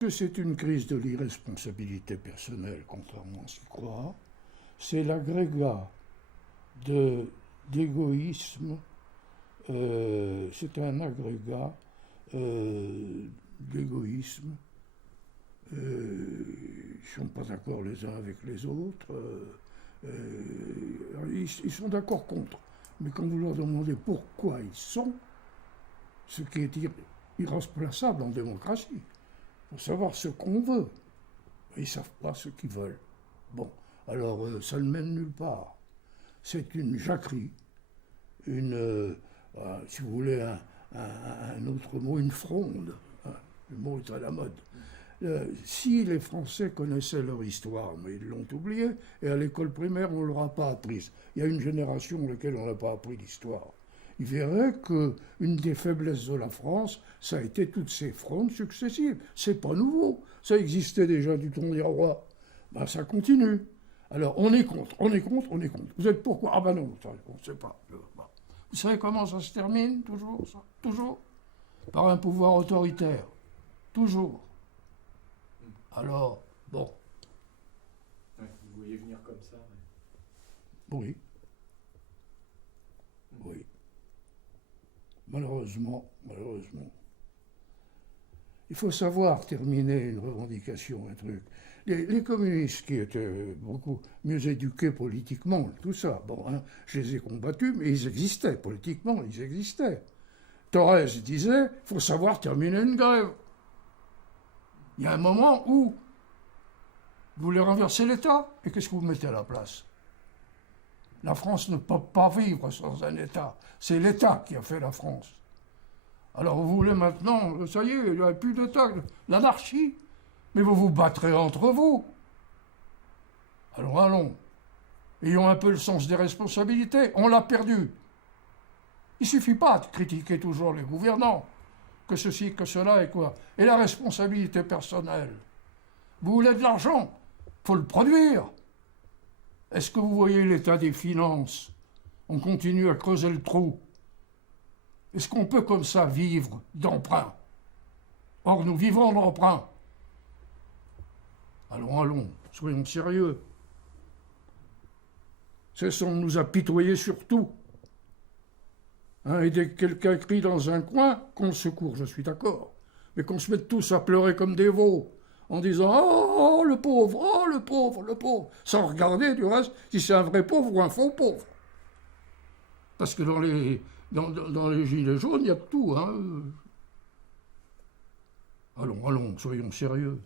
Que c'est une crise de l'irresponsabilité personnelle, contrairement à ce qu'il croit. C'est l'agrégat d'égoïsme, c'est un agrégat d'égoïsme. Ils ne sont pas d'accord les uns avec les autres. Ils sont d'accord contre. Mais quand vous leur demandez pourquoi ils sont, ce qui est irremplaçable en démocratie, il faut savoir ce qu'on veut. Ils ne savent pas ce qu'ils veulent. Bon, alors ça ne mène nulle part. C'est une jacquerie, si vous voulez, un autre mot, une fronde. Le mot est à la mode. Si les Français connaissaient leur histoire, mais ils l'ont oublié, et à l'école primaire, on ne leur a pas apprise. Il y a une génération à laquelle on n'a pas appris l'histoire. Ils verraient qu'une des faiblesses de la France, ça a été toutes ces frondes successives. C'est pas nouveau. Ça existait déjà du temps des rois. Ben, ça continue. Alors, on est contre, on est contre, on est contre. Vous êtes pourquoi? Ah ben non, on ne sait pas. Vous savez comment ça se termine, toujours, ça? Toujours par un pouvoir autoritaire. Toujours. Alors, bon. Ouais, vous voyez venir comme ça. Mais... Oui. Oui. Malheureusement. Il faut savoir terminer une revendication, un truc. Les communistes qui étaient beaucoup mieux éduqués politiquement, tout ça, bon, hein, je les ai combattus, mais ils existaient, politiquement, ils existaient. Thorez disait, il faut savoir terminer une grève. Il y a un moment où vous voulez renverser l'État, et qu'est-ce que vous mettez à la place? La France ne peut pas vivre sans un État. C'est l'État qui a fait la France. Alors vous voulez maintenant, ça y est, il n'y a plus d'État, l'anarchie. Mais vous vous battrez entre vous. Alors allons, ayons un peu le sens des responsabilités. On l'a perdu. Il ne suffit pas de critiquer toujours les gouvernants, que ceci, que cela et quoi. Et la responsabilité personnelle. Vous voulez de l'argent, il faut le produire. Est-ce que vous voyez l'état des finances? On continue à creuser le trou. Est-ce qu'on peut comme ça vivre d'emprunt? Or, nous vivons d'emprunt. Allons, soyons sérieux. Cessons de nous apitoyer sur tout. Hein, et dès que quelqu'un crie dans un coin, qu'on le secourt, je suis d'accord. Mais qu'on se mette tous à pleurer comme des veaux, en disant « Oh, le pauvre, oh, le pauvre, le pauvre », sans regarder, du reste, si c'est un vrai pauvre ou un faux pauvre. Parce que dans les gilets jaunes, il y a de tout. Hein. Allons, soyons sérieux.